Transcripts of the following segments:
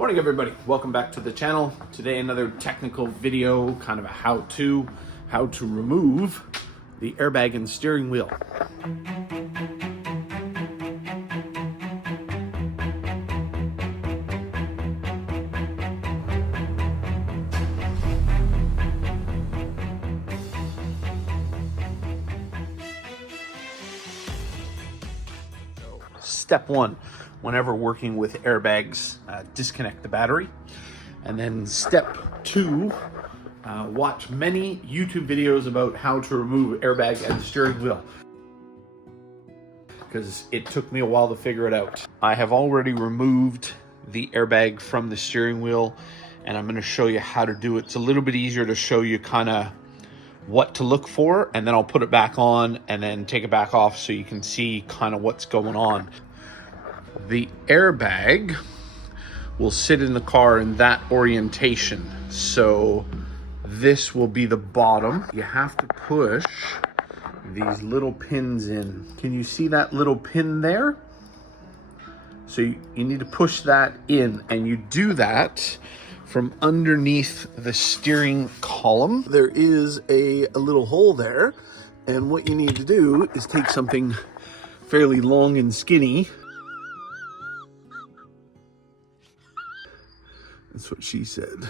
Morning everybody, welcome back to the channel. Today another technical video, kind of a how to remove the airbag and steering wheel. Step one, whenever working with airbags, disconnect the battery. And then step two, watch many YouTube videos about how to remove airbag and steering wheel, because it took me a while to figure it out. I have already removed the airbag from the steering wheel, and I'm going to show you how to do it. It's a little bit easier to show you kind of what to look for, and then I'll put it back on and then take it back off so you can see kind of what's going on. The airbag will sit in the car in that orientation. So this will be the bottom. You have to push these little pins in. Can you see that little pin there? So you need to push that in, and you do that from underneath the steering column. There is a little hole there, and what you need to do is take something fairly long and skinny. That's what she said.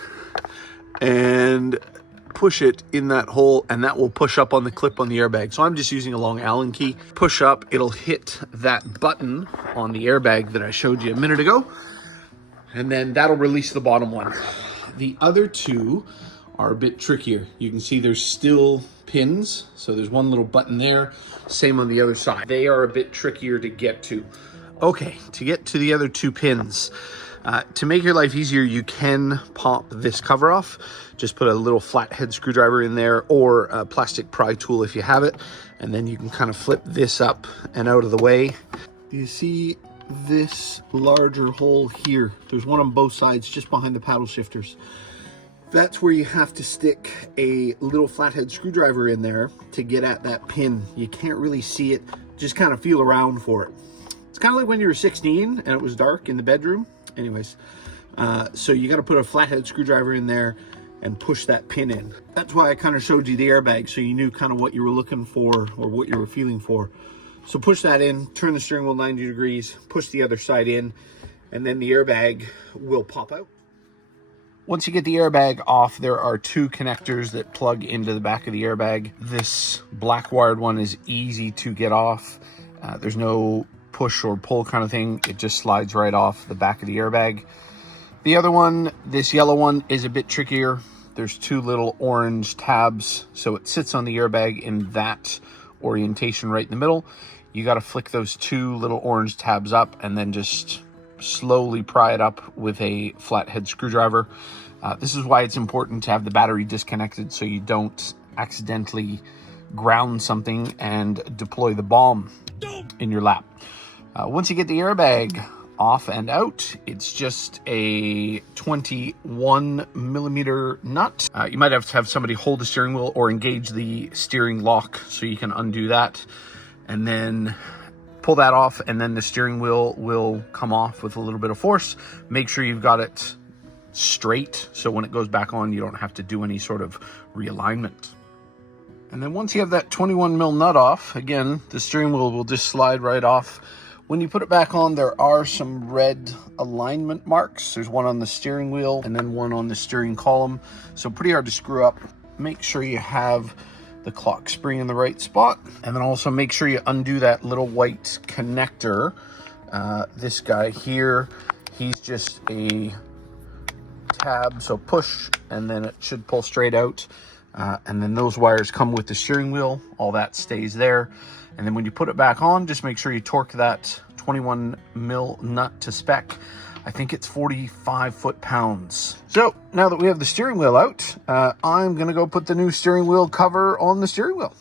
And push it in that hole, and that will push up on the clip on the airbag. So I'm just using a long Allen key. Push up, it'll hit that button on the airbag that I showed you a minute ago, and then that'll release the bottom one. The other two are a bit trickier. You can see there's still pins. So there's one little button there, same on the other side. They are a bit trickier to get to. Okay, to get to the other two pins, to make your life easier, you can pop this cover off. Just put a little flathead screwdriver in there, or a plastic pry tool if you have it, and then you can kind of flip this up and out of the way. Do you see this larger hole here? There's one on both sides just behind the paddle shifters. That's where you have to stick a little flathead screwdriver in there to get at that pin. You can't really see it, just kind of feel around for it. It's kind of like when you were 16 and it was dark in the bedroom. Anyways, so you got to put a flathead screwdriver in there and push that pin in. That's why I kind of showed you the airbag, so you knew kind of what you were looking for or what you were feeling for. So push that in, turn the steering wheel 90 degrees, push the other side in, and then the airbag will pop out. Once you get the airbag off, there are two connectors that plug into the back of the airbag. This black wired one is easy to get off. There's no push or pull kind of thing. It just slides right off the back of the airbag. The other one, this yellow one, is a bit trickier. There's two little orange tabs, so it sits on the airbag in that orientation right in the middle. You got to flick those two little orange tabs up and then just slowly pry it up with a flathead screwdriver. This is why it's important to have the battery disconnected so you don't accidentally ground something and deploy the bomb in your lap. Once you get the airbag off and out, it's just a 21 millimeter nut. You might have to have somebody hold the steering wheel or engage the steering lock so you can undo that, and then pull that off, and then the steering wheel will come off with a little bit of force. Make sure you've got it straight so when it goes back on, you don't have to do any sort of realignment. And then once you have that 21 mil nut off, again, the steering wheel will just slide right off. When you put it back on, there are some red alignment marks. There's one on the steering wheel and then one on the steering column. So pretty hard to screw up. Make sure you have the clock spring in the right spot. And then also make sure you undo that little white connector. This guy here, he's just a tab. So push, and then it should pull straight out. And then those wires come with the steering wheel. All that stays there. And then when you put it back on, just make sure you torque that 21 mil nut to spec. I think it's 45 foot-pounds. So now that we have the steering wheel out, I'm gonna go put the new steering wheel cover on the steering wheel.